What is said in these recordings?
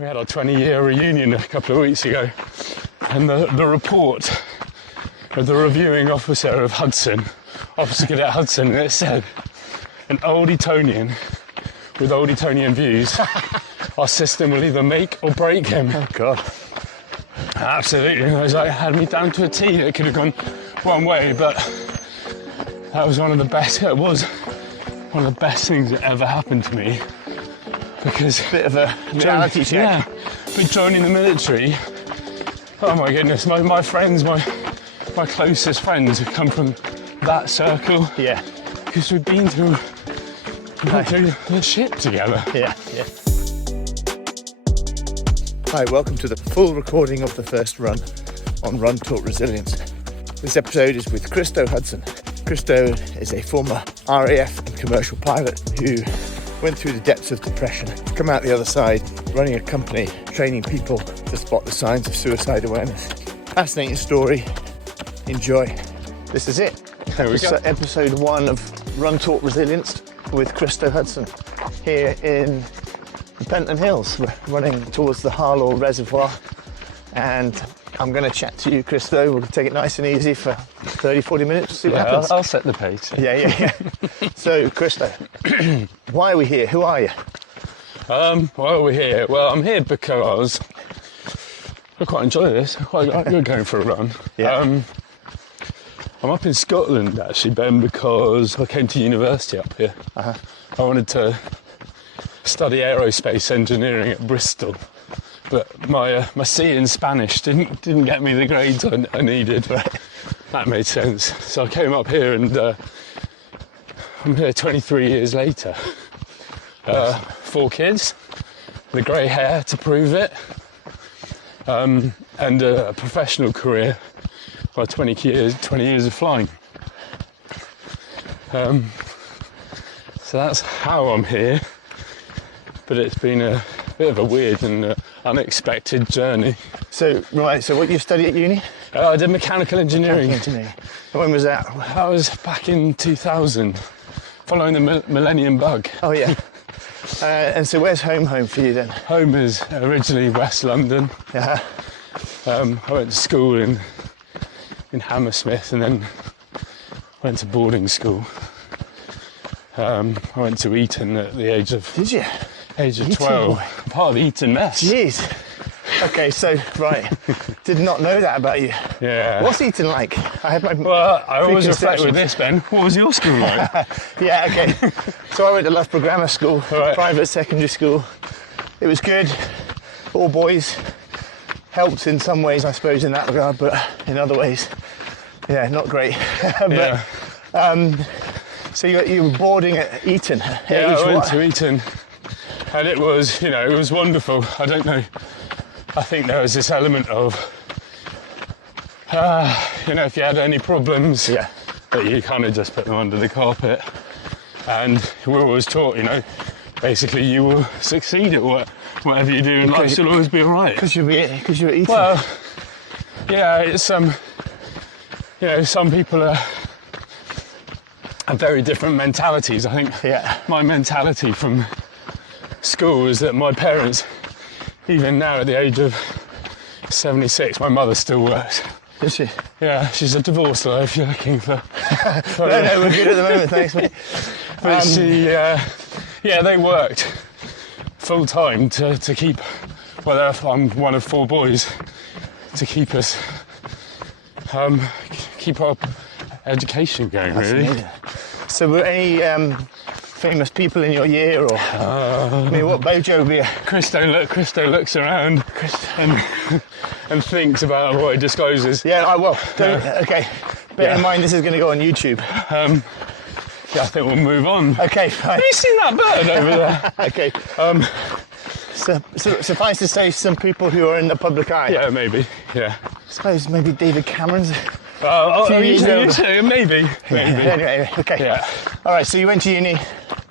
we had our 20-year reunion a couple of weeks ago, and the report of the reviewing officer of Hudson, Officer Cadet Hudson, and it said, an old Etonian with old Etonian views, our system will either make or break him. Oh God. Absolutely. It was like, had me down to a T. It could have gone one way, but that was one of the best. It was one of the best things that ever happened to me, because Bit of a reality check. Yeah, but joining the military. Oh my goodness, my friends, my closest friends have come from that circle. Yeah. Because we've been through the shit together. Yeah. Hi, welcome to the full recording of the first run on Run Taught Resilience. This episode is with Christo Hudson. Christo is a former RAF and commercial pilot who went through the depths of depression, come out the other side, running a company, training people to spot the signs of suicide awareness. Fascinating story. Enjoy. This is it. There we go. Episode 1 of Run Taught Resilience with Christo Hudson here in the Pentland Hills. We're running towards the Harlaw Reservoir, and I'm going to chat to you, Christo. We'll take it nice and easy for 30-40 minutes, see what happens. I'll set the pace. Yeah. So, Christo, why are we here? Who are you? Why are we here? Well, I'm here because I quite enjoy this. I quite like going for a run. Yeah. I'm up in Scotland, actually, Ben, because I came to university up here. Uh-huh. I wanted to study aerospace engineering at Bristol, but my C in Spanish didn't get me the grades I needed. Right. That made sense. So I came up here, and I'm here 23 years later. 4 kids, the grey hair to prove it, and a professional career. 20 years of flying. So that's how I'm here, but it's been a bit of a weird and unexpected journey. So what you studied at uni? I did mechanical engineering. And when was that? That was back in 2000, following the Millennium Bug. Oh yeah. And so where's home for you then? Home is originally West London. Yeah. I went to school in Hammersmith, and then went to boarding school. I went to Eton at the age of... Did you? Age of Eton 12. boy. Part of the Eton mess. Jeez. Okay, so, right. Did not know that about you. Yeah. What's Eton like? I had my... Well, I always reflect preconceptions. with this, Ben. What was your school like? Yeah, okay. So I went to Loughborough Grammar School, Right. private secondary school. It was good. All boys. Helped in some ways, I suppose, in that regard, but in other ways, yeah, not great. But, Yeah. So you were boarding at Eton. Yeah, I went to Eton, and it was, it was wonderful. I don't know. I think there was this element of, if you had any problems, Yeah. that you kind of just put them under the carpet. And we were always taught, basically you will succeed at whatever you do in life. You'll always be all right. Because you're at Eton. Well, yeah, it's some people have very different mentalities. I think my mentality from school is that my parents, even now at the age of 76, my mother still works. Is she? Yeah, she's a divorce lawyer if you're looking for... No, we're good at the moment, thanks mate. But they worked full time to keep, I'm one of 4 boys, to keep us, keep our education going, really. Amazing. So were any famous people in your year, or what bojo were you? Christo looks around and thinks about what he discloses. Yeah, okay. Bear in mind this is going to go on YouTube. Yeah, I think we'll move on. Okay, fine. Have you seen that bird over there? Okay. So suffice to say, some people who are in the public eye. Yeah, maybe. Yeah. I suppose maybe David Cameron's. Maybe. Anyway, okay. Yeah. All right. So you went to uni,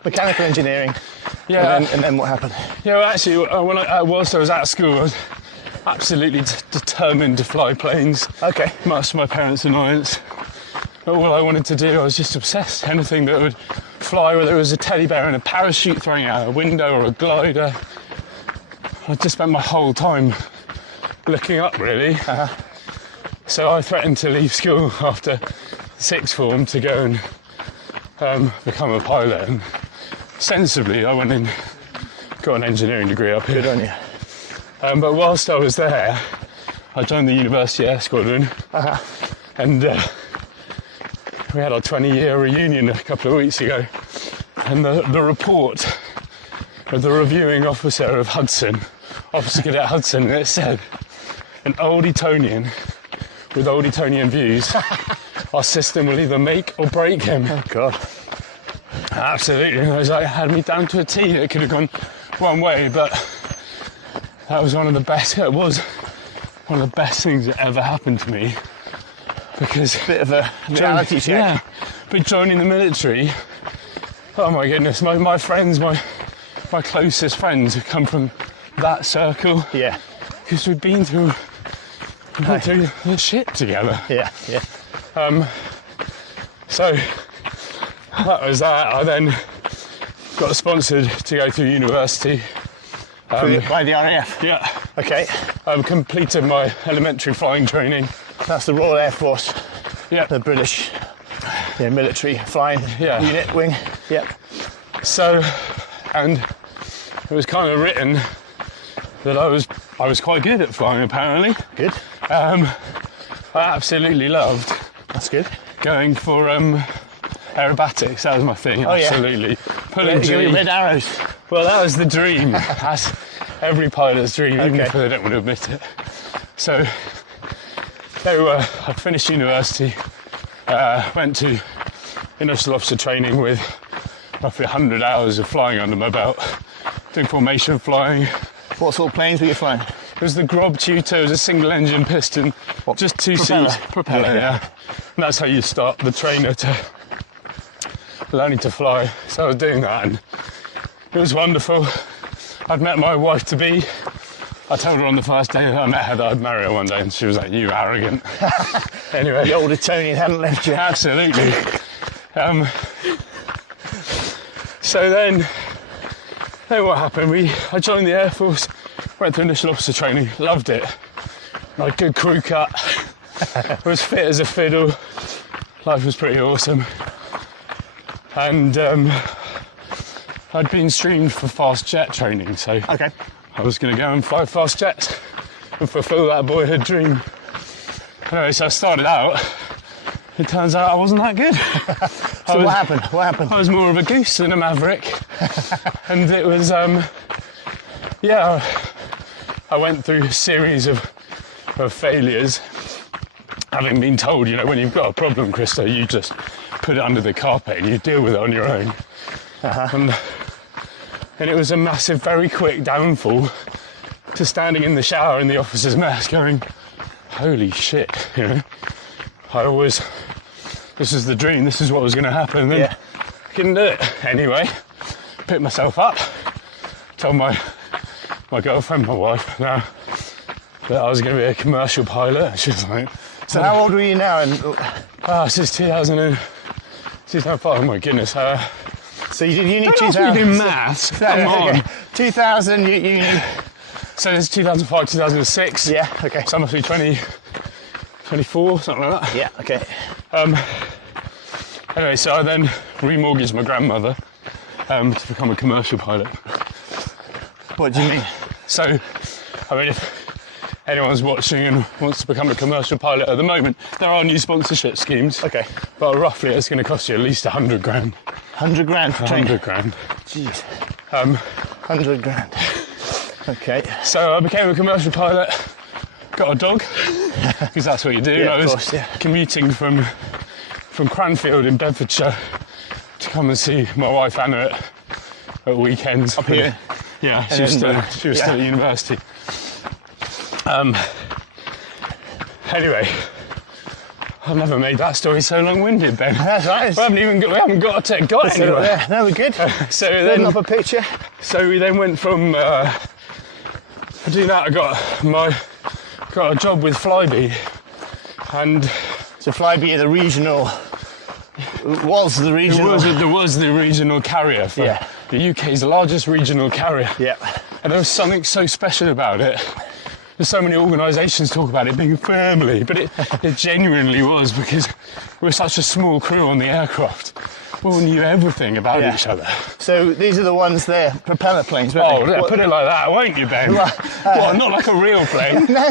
mechanical engineering. Yeah. And then what happened? Yeah. Well, actually, whilst I was at school, I was absolutely determined to fly planes. Okay. Much to my parents' annoyance. All I wanted to do, I was just obsessed. Anything that would fly, whether it was a teddy bear in a parachute throwing out a window or a glider. I just spent my whole time looking up, really. So I threatened to leave school after sixth form to go and become a pilot, and sensibly I went and got an engineering degree up here. Good on you. But whilst I was there, I joined the University Air Squadron, and we had our 20-year reunion a couple of weeks ago, and the report of the reviewing officer of Hudson, Officer Cadet Hudson, and it said, an old Etonian with old Etonian views, our system will either make or break him. Oh God. Absolutely. It was like, it had me down to a T. It could have gone one way, but that was one of the best, it was one of the best things that ever happened to me, because Bit of a reality check. yeah, but joining the military, oh my goodness, my friends, my closest friends have come from that circle, Yeah. because we've been through the shit together. Yeah. So that was that. I then got sponsored to go through university. By the RAF. Yeah, Okay. completed my elementary flying training. That's the Royal Air Force, Yeah. the British military flying Yeah. unit wing. Yep. So, and it was kind of written that I was quite good at flying, apparently. Good. I absolutely loved That's good. going for aerobatics. That was my thing. Oh, yeah. Absolutely. Pulling G. Red arrows. Well, that was the dream. That's every pilot's dream, even Okay. if they don't want to admit it. So, I finished university, went to initial officer training with roughly 100 hours of flying under my belt, doing formation flying. What sort of planes were you flying? It was the Grob Tutor, it was a single engine piston, just two propeller? seats. Propeller, yeah. And that's how you start the trainer to learning to fly. So I was doing that, and it was wonderful. I'd met my wife to be. I told her on the first day that I met her that I'd marry her one day, and she was like, "You arrogant." Anyway, The old Etonian hadn't left you. absolutely. So then what happened? I joined the Air Force, went through initial officer training, loved it. Like good crew cut, was fit as a fiddle. Life was pretty awesome. And I'd been streamed for fast jet training, so Okay. I was going to go and fly fast jets and fulfill that boyhood dream. Anyway, so I started out. It turns out I wasn't that good. So what happened? What happened? I was more of a Goose than a Maverick. And it was, I went through a series of failures, having been told, when you've got a problem, Christo, you just put it under the carpet and you deal with it on your own. And it was a massive, very quick downfall to standing in the shower in the officer's mess going, holy shit, this is the dream, this is what was going to happen. And then I couldn't do it. Anyway, picked myself up, told my girlfriend, my wife, now that I was going to be a commercial pilot. And she was like, So how old were you now? And this is 2005, oh my goodness. so you did uni Don't ask me 2000. to do maths, come on. 2000 uni. So it's 2005, 2006. Yeah. Okay. So I must be 24, something like that. Yeah. Okay. Anyway, so I then remortgaged my grandmother to become a commercial pilot. What do you mean? So, if anyone's watching and wants to become a commercial pilot at the moment, there are new sponsorship schemes. Okay. But roughly it's going to cost you at least 100 grand. 100 grand for training. 100 grand. Jeez. 100 grand. Okay. So I became a commercial pilot, got a dog, because that's what you do. Yeah, I was of course, yeah. commuting from Cranfield in Bedfordshire to come and see my wife Anna at weekends. Up here? Yeah, In she was Edinburgh. still at university. Anyway, I've never made that story so long-winded, Ben. That's right. We haven't got anywhere. Yeah, no, we're good. So Building then, up a picture. so we then went from doing that. I got a job with Flybe, and So Flybe, the regional, was the regional. there was the regional carrier for Yeah. the UK's largest regional carrier. Yeah. And there was something so special about it. There's so many organisations talk about it being a family, but it genuinely was, because we were such a small crew on the aircraft. We all knew everything about each other. So these are the ones there, propeller planes, weren't Oh, they? yeah, put it like that, won't you, Ben? What, not like a real plane? No,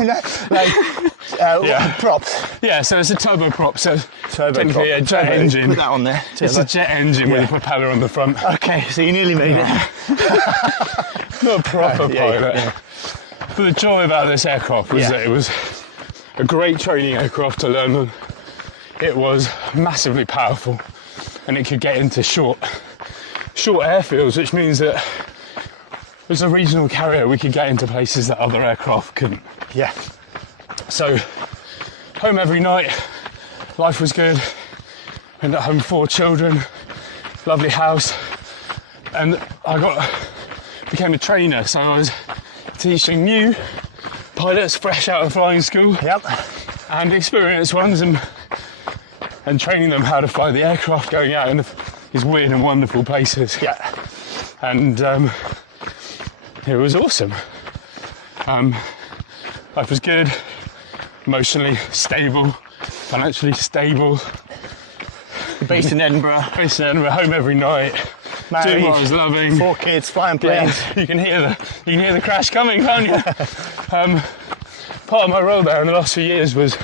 like props. Yeah, so it's a turboprop, so Turboprop. technically a jet engine. Put that on there. It's a jet engine with a propeller on the front. Okay, so you nearly made it. Not a proper pilot. Yeah. But the joy about this aircraft was that it was a great training aircraft to learn on. It was massively powerful, and it could get into short airfields, which means that as a regional carrier we could get into places that other aircraft couldn't. Yeah. So home every night, life was good. Ended up having 4 children, lovely house, and I became a trainer, so I was teaching new pilots fresh out of flying school. Yep. And experienced ones, and training them how to fly the aircraft, going out in these weird and wonderful places. Yeah. And it was awesome. Life was good, emotionally stable, financially stable. You're based in Edinburgh. Based in Edinburgh, home every night. Married, Doing what I was loving. 4 kids, flying planes. Yeah, you can hear the crash coming, can't you? Part of my role there in the last few years was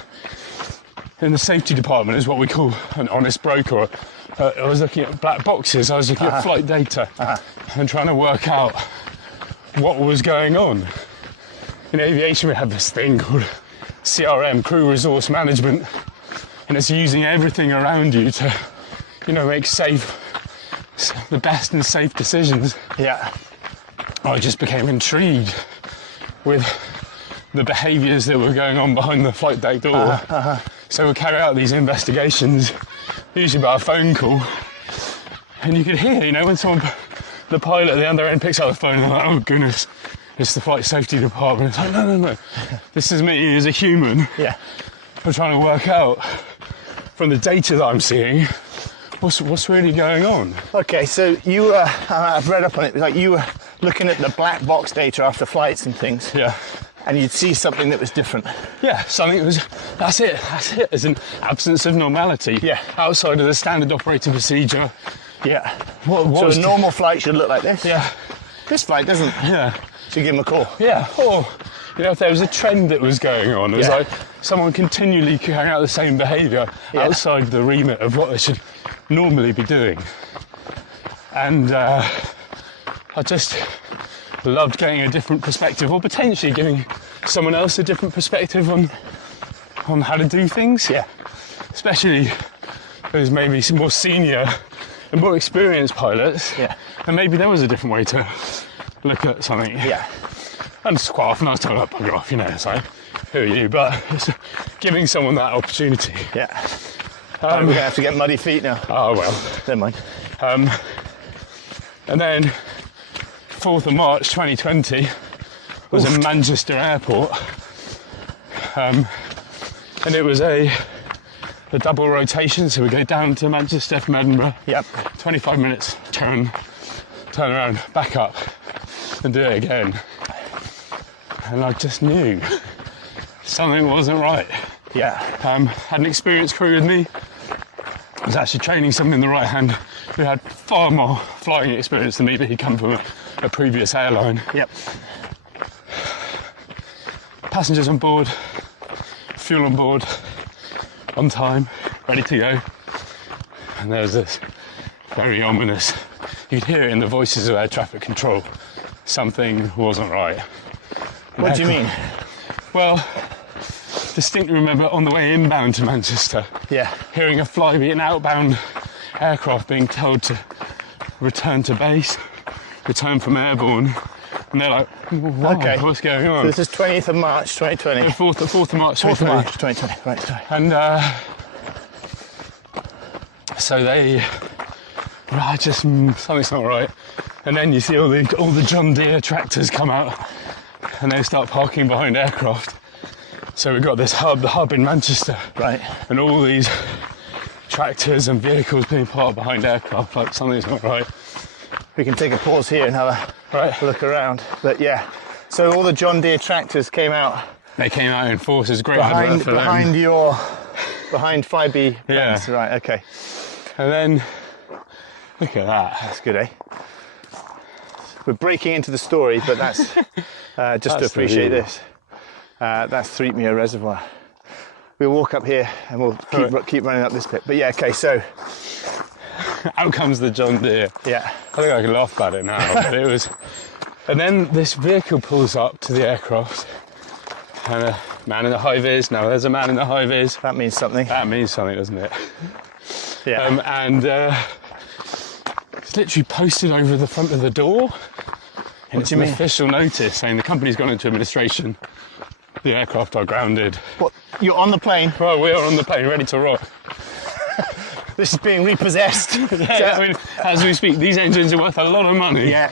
in the safety department, is what we call an honest broker. I was looking at black boxes. I was looking at flight data and trying to work out what was going on. In aviation, we have this thing called CRM, crew resource management, and it's using everything around you to, make the best and safe decisions. Yeah. I just became intrigued with the behaviours that were going on behind the flight deck door. So we'll carry out these investigations, usually by a phone call, and you could hear, when the pilot at the other end picks up the phone and they're like, oh goodness, it's the flight safety department. It's like, no, this is me as a human. Yeah. I'm trying to work out from the data that I'm seeing what's really going on. Okay, so you were, I've read up on it, it was like you were looking at the black box data after flights and things. Yeah. And you'd see something that was different. Yeah, something that was, that's it. There's an absence of normality. Yeah. Outside of the standard operating procedure. Yeah. What so a normal flight should look like this? Yeah. This flight doesn't. Yeah. So you give them a call. Yeah. Or, if there was a trend that was going on, it was like someone continually carrying out the same behaviour outside the remit of what they should normally be doing. And I just loved getting a different perspective, or potentially giving someone else a different perspective on how to do things. Yeah. Especially those maybe some more senior and more experienced pilots. Yeah. And maybe there was a different way to look at something. Yeah. And just quite often I was told, oh, bugger off, it's like, who are you? But it's giving someone that opportunity. Yeah. We're going to have to get muddy feet now. Oh, well. Never mind. And then 4th of March 2020 was in Manchester Airport. And it was a double rotation, so we go down to Manchester from Edinburgh. Yep. 25 minutes, turn around, back up, and do it again. And I just knew something wasn't right. Yeah. Had an experienced crew with me. I was actually training someone in the right hand who had far more flying experience than me, but he'd come from a previous airline. Yep. Passengers on board, fuel on board, on time, ready to go. And there was this very ominous, you'd hear it in the voices of air traffic control, something wasn't right. What do you mean? Well, distinctly remember on the way inbound to Manchester, hearing a flyby, an outbound aircraft being told to return to base, return from airborne, and they're like, wow, what's going on? So this is 20th of March 2020. 4th of March 2020. 4th of March 2020, right, sorry. And so they, something's not right. And then you see all the John Deere tractors come out and they start parking behind aircraft. So we've got this the hub in Manchester. Right. And all these tractors and vehicles being parked behind aircraft, like something's not right. We can take a pause here and have Right. look around. But yeah, so all the John Deere tractors came out They came out in force. It's great hard work for them. behind 5B. Yeah. Fence. Right. Okay. And then look at that. That's good, eh? We're breaking into the story, but that's just to appreciate this. That's Threepmere Reservoir. We'll walk up here and we'll keep running up this bit. But yeah, okay, so out comes the John Deere. Yeah. I think I can laugh about it now, but it was. And then this vehicle pulls up to the aircraft, and a man in the high vis. Now there's a man in the high vis. That means something. That means something, doesn't it? Yeah. And it's literally posted over the front of the door. And it's an official notice saying the company's gone into administration. The aircraft are grounded. What? You're on the plane? Well, we are on the plane, ready to rock. This is being repossessed. Yeah, I mean, as we speak, these engines are worth a lot of money. Yeah.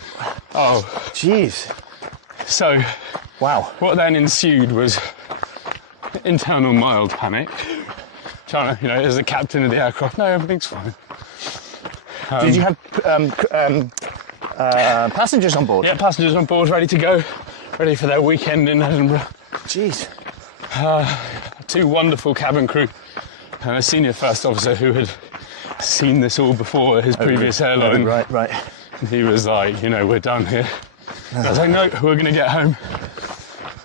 Oh, Jeez. so Wow. what then ensued was internal mild panic. Trying to, as the captain of the aircraft, no, everything's fine. Did you have passengers on board? Yeah, passengers on board, ready to go, ready for their weekend in Edinburgh. Jeez. Two wonderful cabin crew and a senior first officer who had seen this all before at his previous airline. Right. He was like, we're done here. I was like, no, we're going to get home.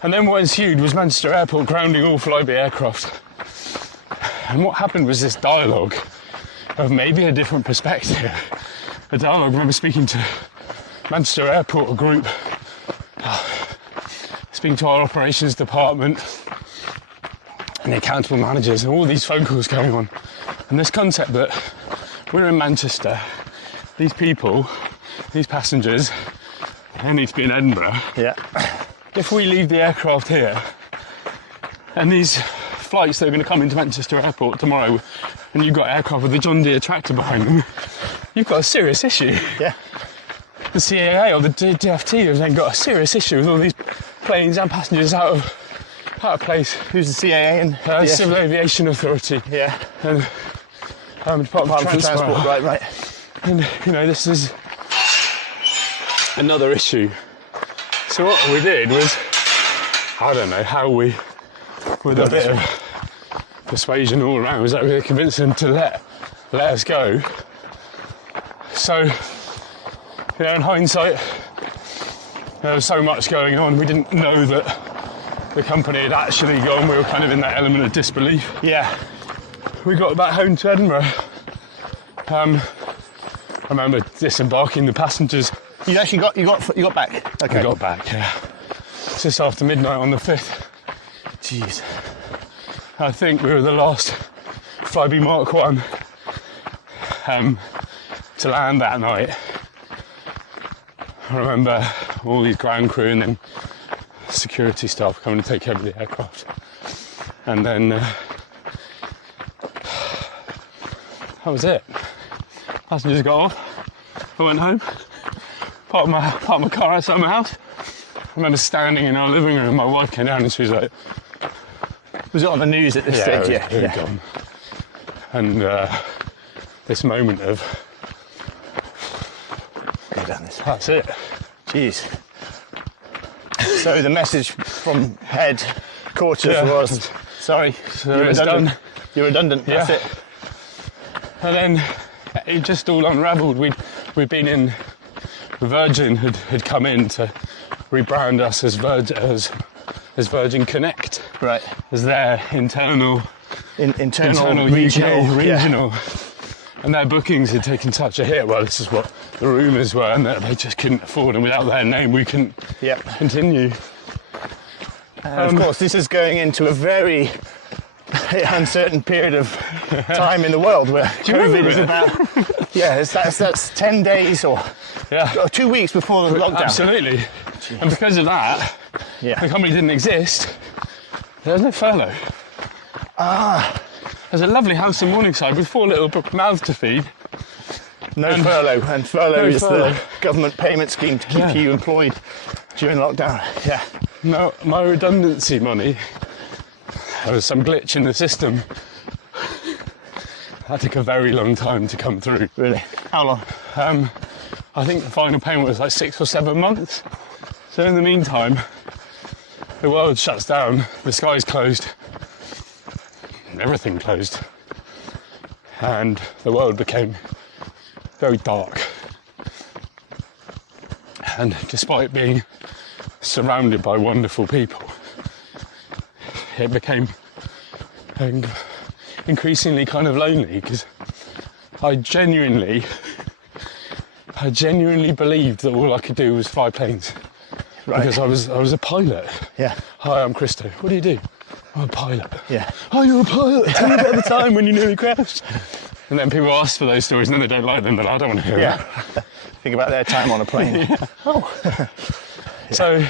And then what ensued was Manchester Airport grounding all Flybe aircraft. And what happened was this dialogue of maybe a different perspective. A dialogue, I remember speaking to Manchester Airport group, speaking to our operations department and the accountable managers, and all these phone calls going on. And this concept that we're in Manchester, these people, these passengers, they need to be in Edinburgh. Yeah. If we leave the aircraft here, and these flights that are going to come into Manchester Airport tomorrow, and you've got aircraft with a John Deere tractor behind them, you've got a serious issue. Yeah. The CAA or the DFT have then got a serious issue with all these planes and passengers out of place. Who's the CAA and Civil Aviation Authority. Yeah. And Department of Transport. Right. And this is another issue. So what we did was, I don't know how we, with a bit of persuasion all around, was that we convinced them to let us go. So, in hindsight, there was so much going on, we didn't know that the company had actually gone. We were kind of in that element of disbelief. Yeah. We got back home to Edinburgh. I remember disembarking the passengers. You actually got back. Okay. We got back, yeah. Just after midnight on the 5th. Jeez. I think we were the last Flybe Mark 1 to land that night. I remember all these ground crew and then security staff coming to take over the aircraft. And then that was it. Passengers got off. I went home, parked my car outside my house. I remember standing in our living room, my wife came down and she was like, Was it on the news at this stage? It was really gone. And this moment of, Go down this. that's it. Jeez. So the message from head coaches was, sorry, So you're it's redundant. done. You're redundant. That's it. And then it just all unravelled. We'd been in, Virgin had come in to rebrand us as Virgin Connect, Right. as their internal Internal regional. And their bookings had taken such a hit. Well, this is what the rumours were, and that they just couldn't afford, and without their name, we couldn't continue. Of course, this is going into a very uncertain period of time in the world where COVID is about. That's 10 days or 2 weeks before the lockdown. Absolutely. Jeez. And because of that, the company didn't exist. There was no furlough. There's a lovely house in Morningside with 4 little mouths to feed. No furlough, and furlough is the government payment scheme to keep you employed during lockdown. Yeah. No, my redundancy money, there was some glitch in the system. That took a very long time to come through. Really? How long? I think the final payment was like 6 or 7 months. So in the meantime, the world shuts down, the sky's closed, everything closed, and the world became very dark. And despite being surrounded by wonderful people, it became increasingly kind of lonely, because I genuinely believed that all I could do was fly planes. Right. Because I was a pilot. Yeah. Hi, I'm Christo. What do you do? I'm a pilot. Yeah. Oh, you're a pilot. Tell me about the time when you nearly crashed. And then people ask for those stories and then they don't like them, but I don't want to hear that. Think about their time on a plane. Yeah. Oh. So,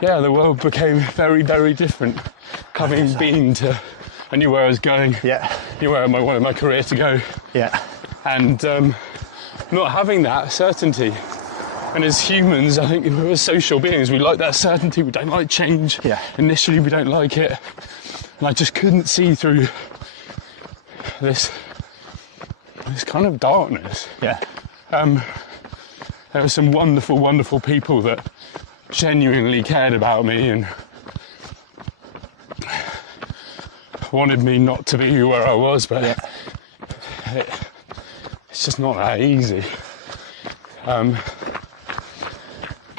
yeah, the world became very, very different. Having been to, I knew where I was going. Yeah. Knew where I wanted my career to go. Yeah. And not having that certainty. And as humans, I think we're social beings. We like that certainty. We don't like change. Yeah. Initially, we don't like it. And I just couldn't see through this kind of darkness. Yeah. There were some wonderful, wonderful people that genuinely cared about me and wanted me not to be where I was, but it's just not that easy.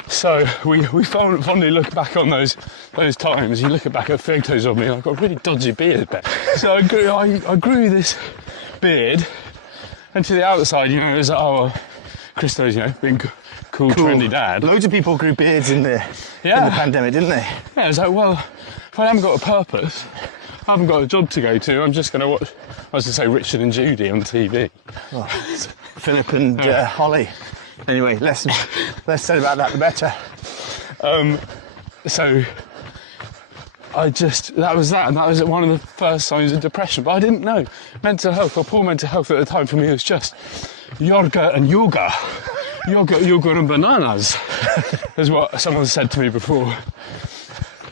So we fondly look back on those times. You look back at photos of me, and I've got a really dodgy beard. So I grew this beard, and to the outside, you know, it's like, oh, well, Christo's, you know, being cool, trendy dad. Loads of people grew beards in the pandemic, didn't they? Yeah, it's like, well, if I haven't got a purpose, I haven't got a job to go to, I'm just going to watch, I was going to say Richard and Judy on TV. Oh, Philip and Holly. Anyway, less said about that, the better. So that was one of the first signs of depression, but I didn't know. Mental health, or poor mental health at the time for me was just yoga and yoga. Yoga and bananas, is what someone said to me before.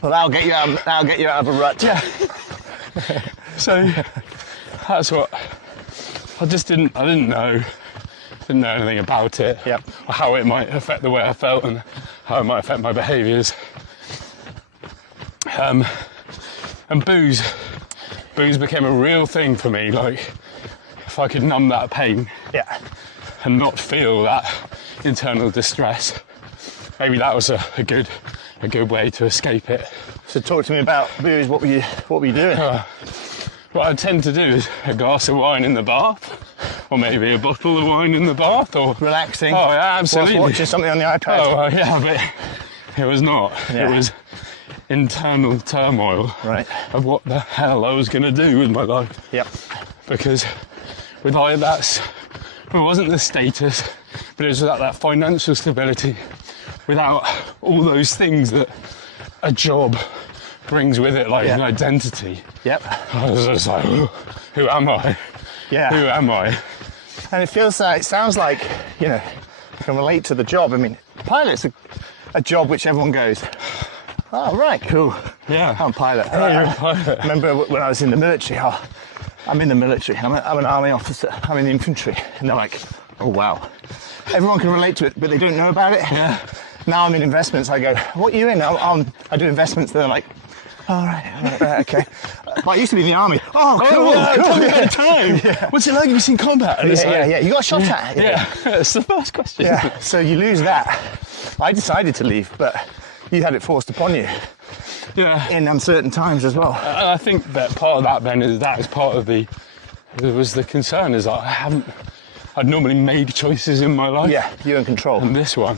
Well, that'll get you out of a rut. Yeah. So that's what I didn't know anything about it. Yep. Or how it might affect the way I felt and how it might affect my behaviours. And booze became a real thing for me. Like, if I could numb that pain, and not feel that internal distress, maybe that was a good way to escape it. So talk to me about booze. What were you doing? What I tend to do is a glass of wine in the bath, or maybe a bottle of wine in the bath, or relaxing. Oh yeah, absolutely. Watching something on the iPad. Oh yeah, but it was not. Yeah. It was internal turmoil. Right. Of what the hell I was going to do with my life. Yep. Because with like it wasn't the status, but it was without that financial stability, without all those things that a job brings with it, like an identity. Yep. I was just like, who am I? Yeah. Who am I? And it sounds like, you know, I can relate to the job. I mean, pilot's a job which everyone goes, oh, right, cool. Yeah. I'm a pilot. Oh, you're a pilot. Remember when I was in the military, I'm in the military, I'm an army officer, I'm in the infantry. And they're like, oh, wow. Everyone can relate to it, but they don't know about it. Yeah. Now I'm in investments, I go, what are you in? I do investments. They're like, all right, okay. But I used to be in the army. Oh, cool. Tell me about the time. Yeah. What's it like? Have you seen combat? And Yeah. You got shot at? Yeah. That's the first question. Yeah. So you lose that. I decided to leave, but you had it forced upon you. Yeah. In uncertain times as well. And I think that part of that then is part of the concern is that I'd normally made choices in my life. Yeah, you're in control. And this one,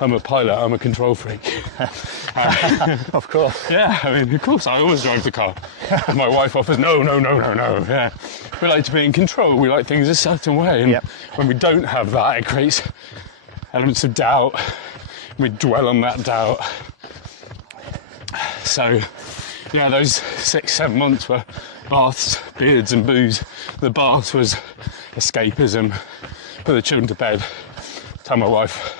I'm a pilot, I'm a control freak. Of course. Yeah, I mean, of course, I always drive the car. My wife offers, no. Yeah. We like to be in control, we like things a certain way. And when we don't have that, it creates elements of doubt. We dwell on that doubt. So, yeah, those 6-7 months were baths, beards and booze. The baths was escapism, put the children to bed, tell my wife,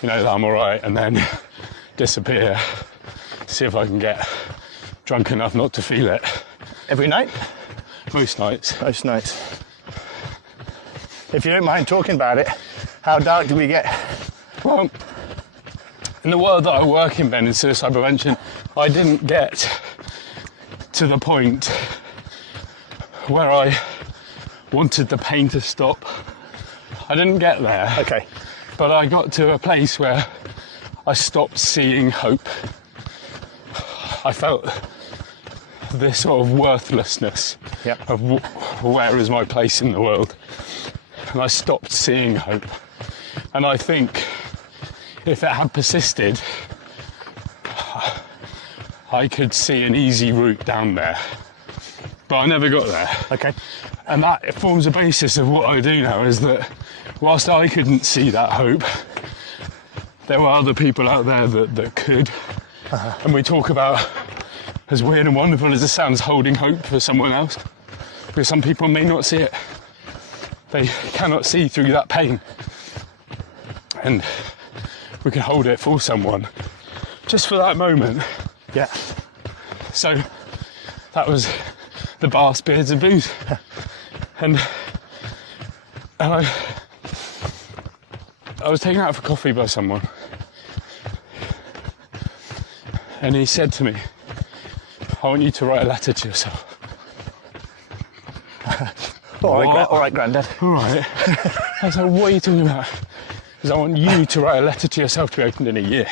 you know, that I'm all right, and then disappear, see if I can get drunk enough not to feel it. Every night? Most nights. Most nights. if you don't mind talking about it, how dark do we get? Well, in the world that I work in, Ben, in suicide prevention, I didn't get to the point where I wanted the pain to stop. I didn't get there. Okay. But I got to a place where I stopped seeing hope. I felt this sort of worthlessness of where is my place in the world. And I stopped seeing hope. And I think if it had persisted, I could see an easy route down there. But I never got there. Okay. And that forms the basis of what I do now, is that whilst I couldn't see that hope, there were other people out there that could. And we talk about, as weird and wonderful as it sounds, holding hope for someone else. Because some people may not see it. They cannot see through that pain. And we can hold it for someone, just for that moment. Yeah. So that was the bar Beards and Booze. And I was taken out for coffee by someone, and he said to me, I want you to write a letter to yourself. All right, Grandad. All right. I was like, what are you talking about? Because I want you to write a letter to yourself to be opened in a year.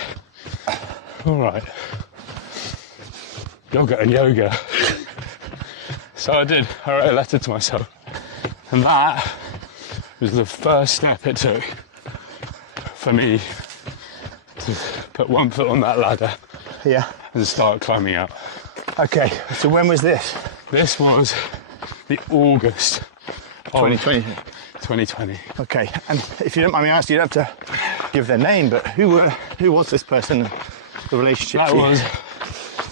All right. Yoga and yoga. So I did. I wrote a letter to myself. And that was the first step it took for me to put one foot on that ladder. Yeah. And start climbing out. Okay, so when was this? This was the August of 2020. Okay, and if you don't mind me asking, you don't have to give their name, but who was this person, the relationship? That was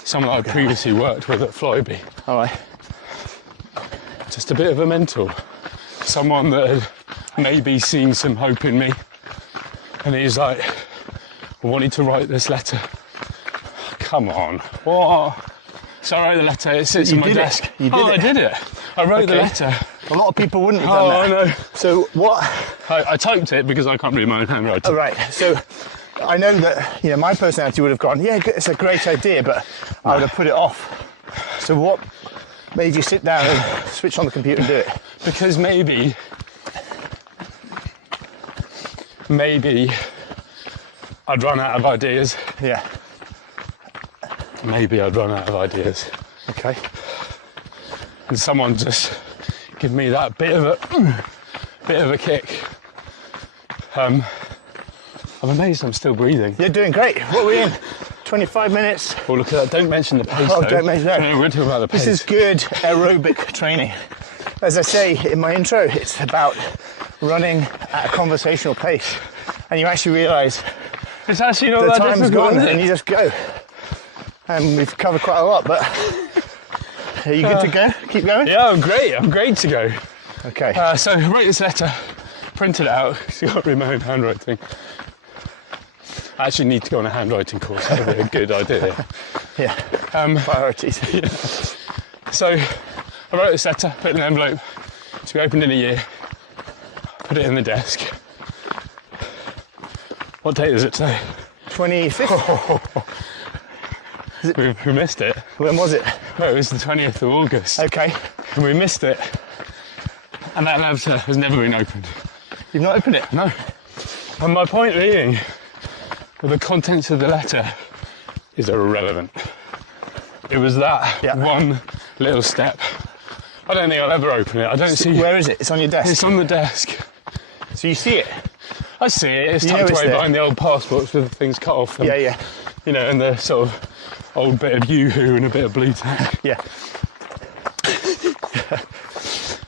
someone I previously worked with at Floyby. All right. Just a bit of a mentor. Someone that had maybe seen some hope in me. And he's like, I wanted to write this letter. Come on. What? So I wrote the letter, it sits on my desk. You did it? I did it. I wrote the letter. A lot of people wouldn't have done that. I know. So what? I typed it because I can't read my own handwriting. Oh, right. So I know that, my personality would have gone, yeah, it's a great idea, but I would have put it off. So what made you sit down and switch on the computer and do it? Because maybe I'd run out of ideas. Yeah. Maybe I'd run out of ideas. Okay. And someone just give me that bit of a kick. I'm amazed I'm still breathing. You're doing great. What are we in? 25 minutes. Oh, look at that. Don't mention the pace. Oh, though. don't mention that. No, we're talking about the pace. This is good aerobic training. As I say in my intro, it's about running at a conversational pace. And you actually realise it's actually not the that time's difficult, gone is it? and you just go. And we've covered quite a lot, but are you good to go? Keep going? Yeah, I'm great. I'm great to go. Okay. So I wrote this letter, printed it out, because I've got to read my own handwriting. I actually need to go on a handwriting course. That would be a good idea. Yeah. Priorities. Yeah. So I wrote this letter, put it in an envelope to be opened in a year, put it in the desk. What date is it today? 25th. We missed it. When was it? No, it was the 20th of August. Okay. And we missed it. And that letter has never been opened. You've not opened it? No. And my point being, well, the contents of the letter is irrelevant. It was that one little step. I don't think I'll ever open it. I don't see... Where is it? It's on your desk? It's on the desk. So you see it? I see it. It's tucked away behind the old passports with things cut off. And, Yeah. And the sort of old bit of Yoo-hoo and a bit of blue tack. Yeah.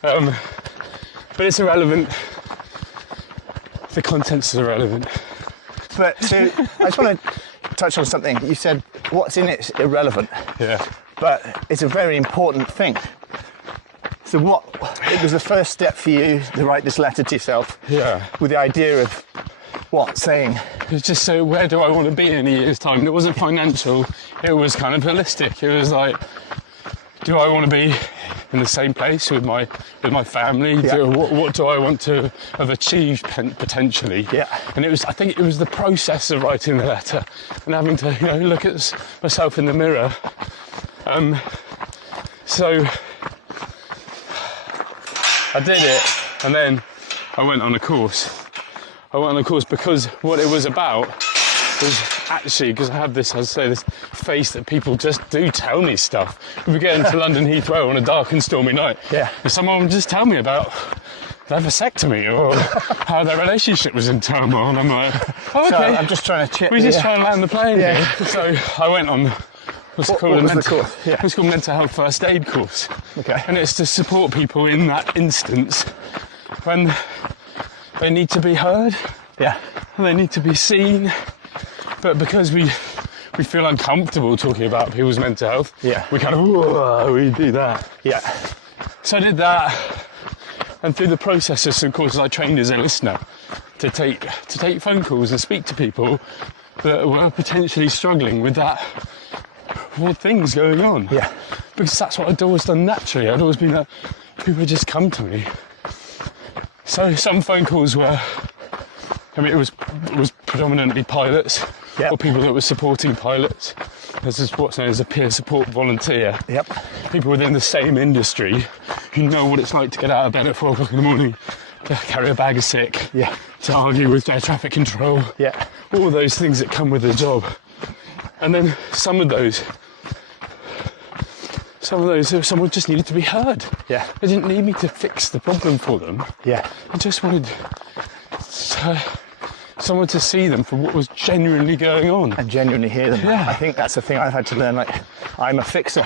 But it's irrelevant. The contents are irrelevant. But so I just want to touch on something. You said what's in it's irrelevant. Yeah. But it's a very important thing. So it was the first step for you to write this letter to yourself. Yeah. With the idea of saying? It's just so, where do I want to be in a year's time? It wasn't financial, it was kind of holistic. It was like, do I want to be in the same place with my family? Yeah. What do I want to have achieved potentially? Yeah. And I think it was the process of writing the letter and having to, look at myself in the mirror. So I did it, and then I went on a course. I went on a course because what it was about was actually, because I have this, as I say, this face that people just do tell me stuff. If we get into London Heathrow on a dark and stormy night, if someone would just tell me about their vasectomy or how their relationship was in turmoil, and I'm like, oh, okay. So I'm just trying to chip. We're just trying to land the plane here. So I went on what's called a mental health first aid course. Okay. And it's to support people in that instance when they need to be heard. Yeah. And they need to be seen. But because we feel uncomfortable talking about people's mental health, we kind of, we do that. Yeah. So I did that, and through the process of some courses I trained as a listener to take phone calls and speak to people that were potentially struggling with that, what things going on. Yeah. Because that's what I'd always done naturally. I'd always been that people would just come to me. So some phone calls were, it was predominantly pilots. Or people that were supporting pilots. This is what's known as a peer support volunteer. Yep. People within the same industry who know what it's like to get out of bed at 4 o'clock in the morning, to carry a bag of sick, to argue with air traffic control, all those things that come with the job. And then some of those, someone just needed to be heard. Yeah. They didn't need me to fix the problem for them. Yeah. I just wanted someone to see them for what was genuinely going on. And genuinely hear them. Yeah. I think that's the thing I've had to learn, I'm a fixer.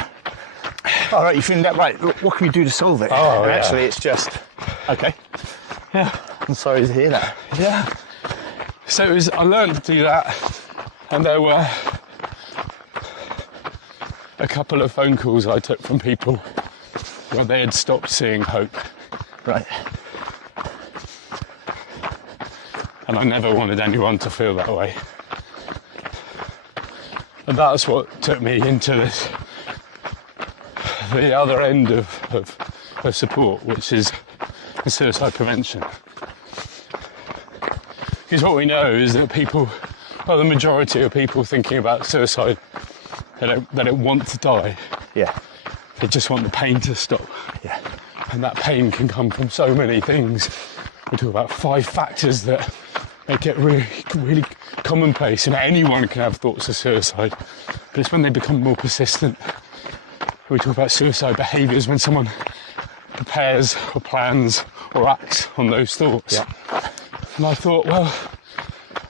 All right, you feeling that right? What can we do to solve it? Oh, and actually, it's just, okay. Yeah. I'm sorry to hear that. Yeah. So I learned to do that, and there were a couple of phone calls I took from people where they had stopped seeing hope. Right. And I never wanted anyone to feel that way. And that's what took me into the other end of support, which is the suicide prevention. Because what we know is that the majority of people thinking about suicide, they don't want to die. Yeah. They just want the pain to stop. Yeah. And that pain can come from so many things. We talk about 5 factors that make it really, really commonplace. Anyone can have thoughts of suicide, but it's when they become more persistent. We talk about suicide behaviours when someone prepares or plans or acts on those thoughts. Yeah. And I thought, well,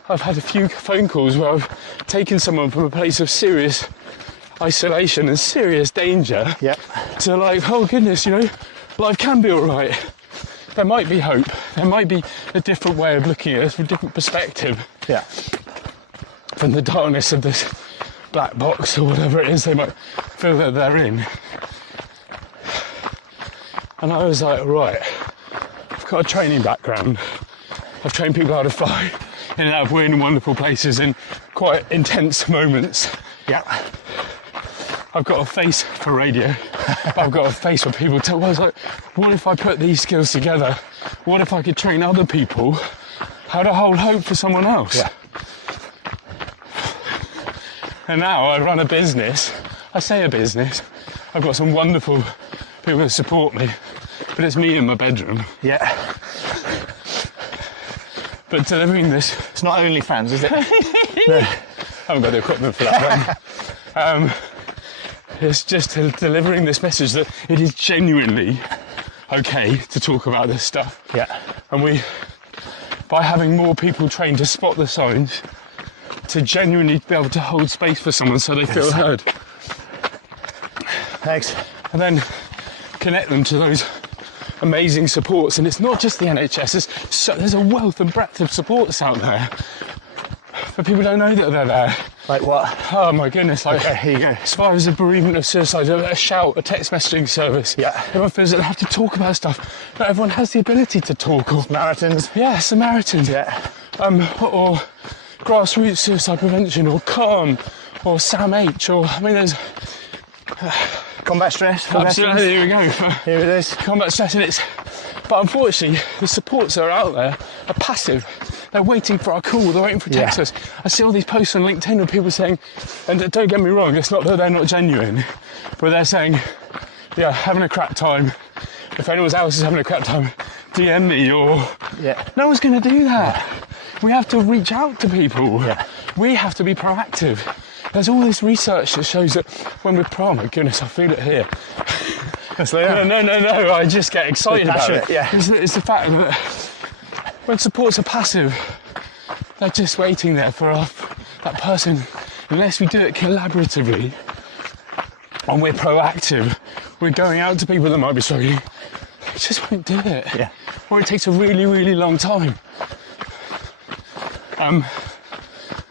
I've had a few phone calls where I've taken someone from a place of serious isolation and serious danger to oh goodness, life can be all right. There might be hope. There might be a different way of looking at it, a different perspective. Yeah. From the darkness of this black box or whatever it is they might feel that they're in. And I was like, right, I've got a training background. I've trained people how to fly in and out of weird and wonderful places in quite intense moments. Yeah. I've got a face for radio. I've got a face where people tell, well, I was like, what if I put these skills together? What if I could train other people how to hold hope for someone else? Yeah. And now I run a business. I say a business. I've got some wonderful people that support me, but it's me in my bedroom. Yeah. But delivering this... It's not OnlyFans, is it? No. I haven't got the equipment for that one. It's just delivering this message that it is genuinely okay to talk about this stuff. Yeah. And by having more people trained to spot the signs, to genuinely be able to hold space for someone so they feel heard. Thanks. And then connect them to those amazing supports. And it's not just the NHS, there's a wealth and breadth of supports out there. But people don't know that they're there. Like what? Oh my goodness, okay, here you go. As far as a bereavement of suicide, a shout, a text messaging service. Yeah. Everyone feels that they have to talk about stuff. Not everyone has the ability to talk. Or Samaritans. Yeah, Samaritans. Yeah. Or grassroots suicide prevention, or Calm, or Sam H, or, there's Combat stress. For Absolutely, veterans. here we go. Here it is. Combat stress, and but unfortunately, the supports that are out there are passive. They're waiting for our call, they're waiting for text us. I see all these posts on LinkedIn of people saying, and don't get me wrong, it's not that they're not genuine, but they're saying, yeah, having a crap time. If anyone else is having a crap time, DM me, or no one's going to do that. We have to reach out to people. We have to be proactive. There's all this research that shows that when we're oh my goodness, I feel it here. No, I just get excited about it. It's the fact that when supports are passive, they're just waiting there for that person. Unless we do it collaboratively and we're proactive, we're going out to people that might be struggling, they just won't do it. Or it takes a really, really long time.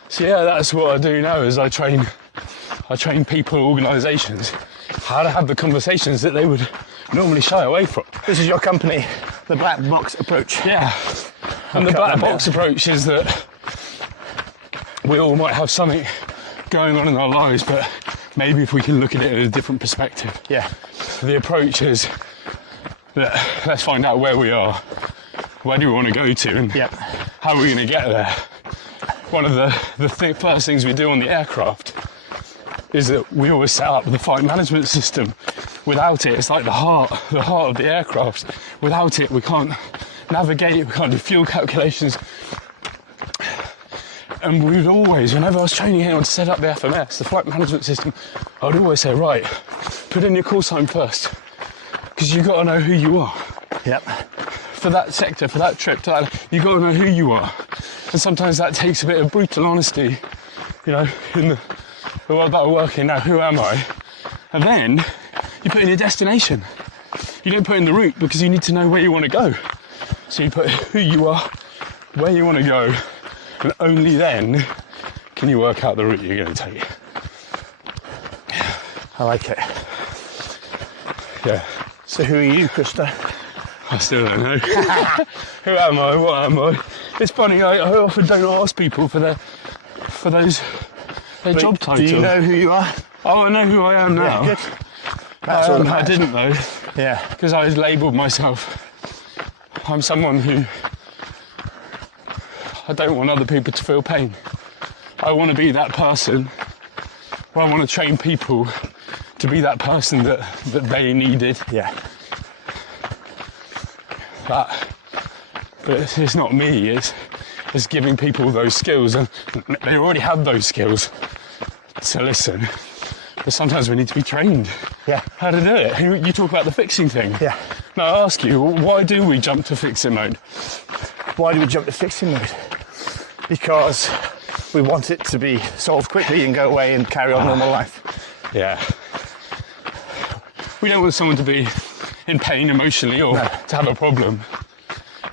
So yeah, that's what I do now, is I train people, organisations, how to have the conversations that they would normally shy away from. This is your company, the black box approach. Yeah. And the black box approach is that we all might have something going on in our lives, but maybe if we can look at it in a different perspective. The approach is that let's find out where we are, where do we want to go to, and how are we going to get there. One of the first things we do on the aircraft is that we always set up the flight management system. Without it, it's like the heart of the aircraft. Without it, we can't navigate, we can't do fuel calculations. And we'd always, whenever I was training anyone to set up the FMS, the flight management system, I would always say, right, put in your call sign first, because you've got to know who you are. For that sector, for that trip, you've got to know who you are. And sometimes that takes a bit of brutal honesty, in the world that I work in now, who am I? And then you put in your destination. You don't put in the route because you need to know where you want to go. So you put who you are, where you want to go, and only then can you work out the route you're going to take. I like it. Yeah. So who are you, Christo? I still don't know. Who am I? What am I? It's funny, I often don't ask people for their job title. Do you know who you are? Oh, I know who I am now. Yeah, good. That's all I didn't though. Because I labelled myself. I'm someone who I don't want other people to feel pain. I want to be that person. I want to train people to be that person that they needed. But it's not me, it's giving people those skills, and they already have those skills to listen. But sometimes we need to be trained how to do it. You talk about the fixing thing. Now I ask you, why do we jump to fixing mode? Why do we jump to fixing mode? Because we want it to be solved quickly and go away and carry on normal life. We don't want someone to be in pain emotionally or to have a problem.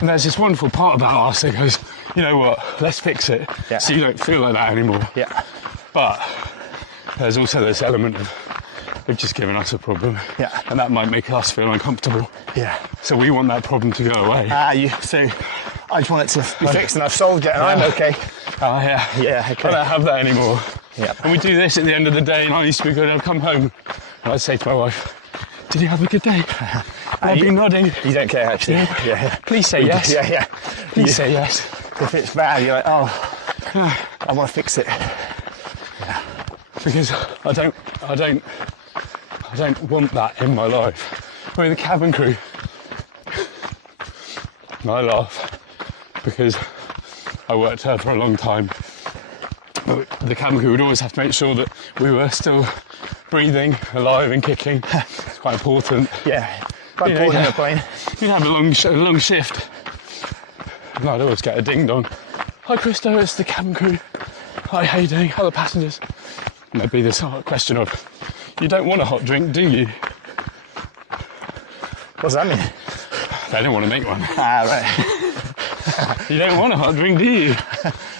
And there's this wonderful part about us that goes, you know what, let's fix it so you don't feel like that anymore. But there's also this element of they've just given us a problem. And that might make us feel uncomfortable. So we want that problem to go away. So I just want it to be fixed and I've solved it and I'm okay. Okay. I don't have that anymore. And we do this at the end of the day, and I used to be good. I'd come home and I'd say to my wife, did you have a good day? I've been nodding. You don't care, actually. Please say yes. Please say yes. If it's bad, you're like, I want to fix it. Because I don't want that in my life. We're the cabin crew. And I laugh because I worked there for a long time. But the cabin crew would always have to make sure that we were still breathing, alive and kicking. It's quite important. Quite important in a plane. You'd have a long shift. And I'd always get a ding-dong. Hi Christo, it's the cabin crew. Hi, how you doing? Other passengers. And there'd be this question of, you don't want a hot drink, do you? What does that mean? They don't want to make one. Right. You don't want a hot drink, do you?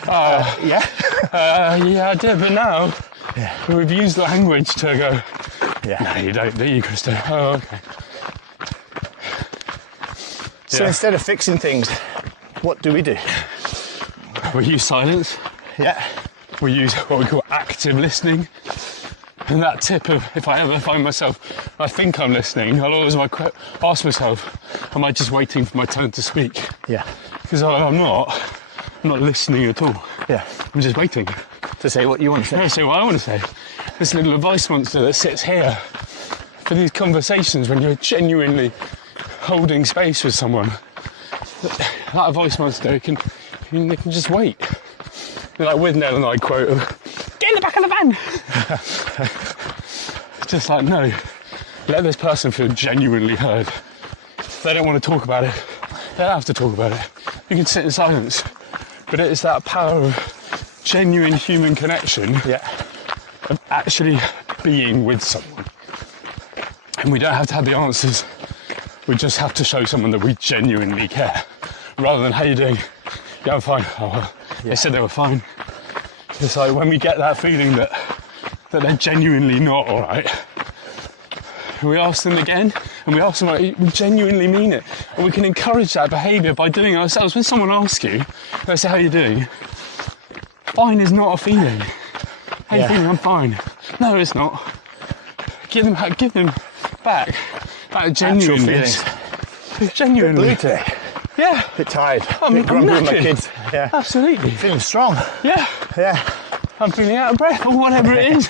Yeah, I did, but now we've used language to go, no, you don't, do you, Christo? Oh, okay. So instead of fixing things, what do? We use silence. We use what we call active listening. And that tip of, if I ever find myself, I think I'm listening, I'll always ask myself, am I just waiting for my turn to speak? Yeah. Because I'm not listening at all. Yeah. I'm just waiting. To say what you want to say. Yeah, say what I want to say. This little advice monster that sits here for these conversations when you're genuinely holding space with someone. That advice monster can just wait. Like with Nell and I quote of, get in the back of the van. It's just like, no, let this person feel genuinely heard. If they don't want to talk about it, they don't have to talk about it. You can sit in silence. But it's that power of genuine human connection, of actually being with someone. And we don't have to have the answers. We just have to show someone that we genuinely care. Rather than, how you doing? Yeah, I'm fine. Oh, well, they said they were fine. It's like when we get that feeling that they're genuinely not all right, we ask them again, and we ask them like, we genuinely mean it. And we can encourage that behaviour by doing it ourselves. When someone asks you, they say, how you doing? Fine is not a feeling. How you feeling? I'm fine. No, it's not. Give them back that genuineness. Genuinely. Blue today. Yeah. Bit tired. I'm grumpy with my knackered. kids. Yeah. Absolutely. Feeling strong. Yeah. Yeah. I'm feeling out of breath or whatever it is.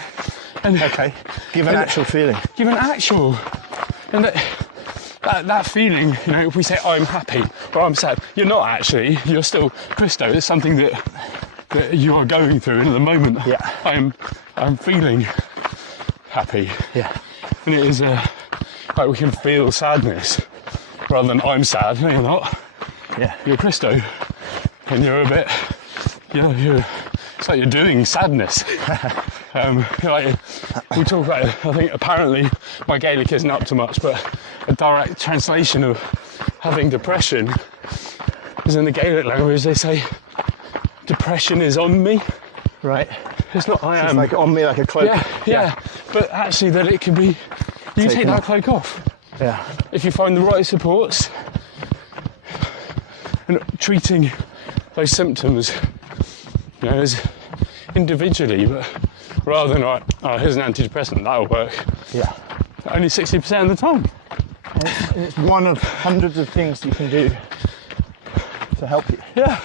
And okay. Give an actual feeling. Give an actual. And that feeling, you know, if we say I'm happy or I'm sad, you're not actually. You're still Christo. It's something that you are going through, and at the moment, I'm feeling happy. Yeah. And it is like we can feel sadness rather than I'm sad. No, you're not. Yeah. You're Christo, and you're a bit. It's like you're doing sadness. Like we talk about it, I think apparently my Gaelic isn't up to much, but a direct translation of having depression is in the Gaelic language. They say depression is on me. Right. It's not I am. It's like on me, like a cloak. Yeah. But actually that it can be, you can take that cloak off. Yeah. If you find the right supports and treating those symptoms, you know, as individually, but rather than like, oh, here's an antidepressant, that'll work. Yeah. Only 60% of the time. And it's one of hundreds of things you can do to help you. Yeah.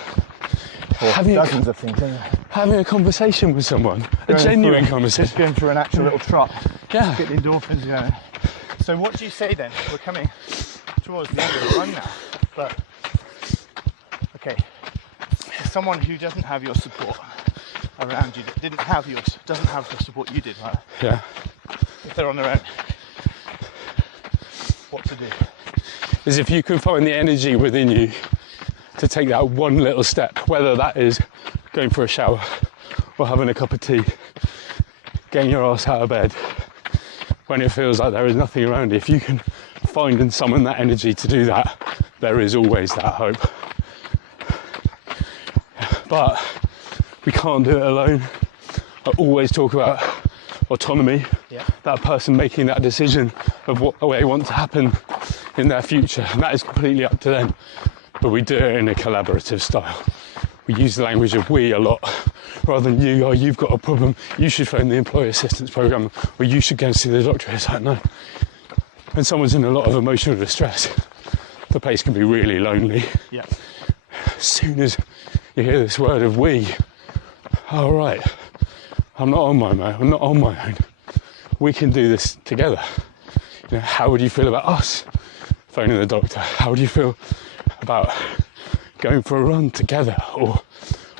Or dozens of things, anyway. Having a conversation with someone, a genuine conversation. Just going for an actual little trot. Yeah. Get the endorphins going. So what do you say then? We're coming towards the end of the run now. But, okay, someone who doesn't have your support around you, doesn't have the support you did, right? Yeah. If they're on their own, what to do? Is if you can find the energy within you to take that one little step, whether that is going for a shower or having a cup of tea, getting your ass out of bed when it feels like there is nothing around you. If you can find and summon that energy to do that, there is always that hope. But we can't do it alone. I always talk about autonomy, that person making that decision of what they want to happen in their future, and that is completely up to them. But we do it in a collaborative style. We use the language of we a lot, rather than you, oh, you've got a problem, you should phone the employee assistance programme, or you should go and see the doctor. It's like, no. When someone's in a lot of emotional distress, the place can be really lonely. Yeah. As soon as you hear this word of we, all right, I'm not on my own. We can do this together. You know, how would you feel about us phoning the doctor? How would you feel about going for a run together,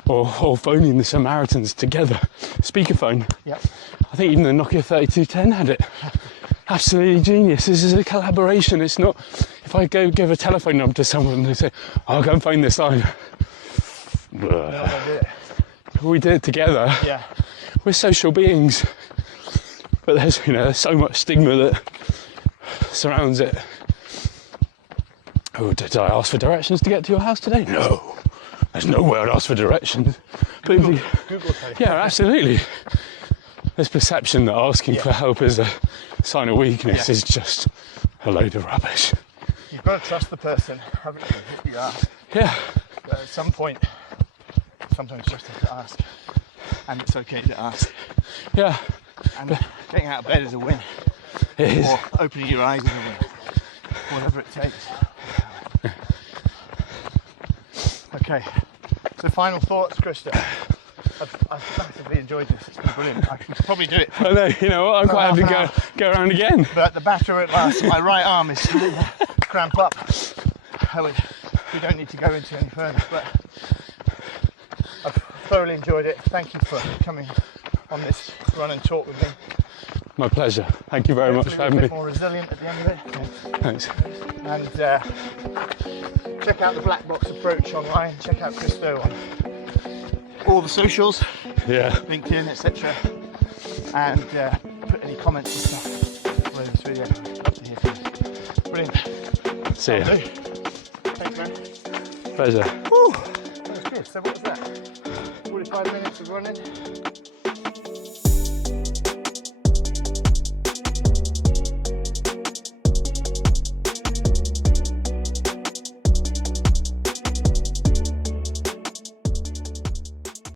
or phoning the Samaritans together? Speakerphone. Yep. I think even the Nokia 3210 had it. Absolutely genius. This is a collaboration. It's not, if I go give a telephone number to someone and they say, I'll go and phone this line. No, We did it together. Yeah. We're social beings. But there's so much stigma that surrounds it. Oh, did I ask for directions to get to your house today? No. There's no way I'd ask for directions. But Google yeah, absolutely. This perception that asking for help is a sign of weakness is just a load of rubbish. You've got to trust the person, haven't you? If you ask. Yeah. But at some point, sometimes you just have to ask. And it's okay to ask. Yeah. And Getting out of bed is a win. It is. Or opening your eyes is a win. Whatever it takes. Okay, so final thoughts, Christo. I've massively enjoyed this. It's been brilliant. I could probably do it. I know, you know what? I'm quite happy to go around again. But the battery at last, my right arm is starting to cramp up. Which we don't need to go into any further. But I've thoroughly enjoyed it. Thank you for coming on this run and talk with me. My pleasure. Thank you very much for having me. A bit more resilient at the end of it. Thanks. And check out the Black Box approach online. Check out Christo on all the socials, Yeah. LinkedIn, etc. And put any comments and stuff below this video. I'd love to hear from you. Brilliant. See ya. Thanks, man. Pleasure. Woo! That was good. So what was that? 45 minutes of running.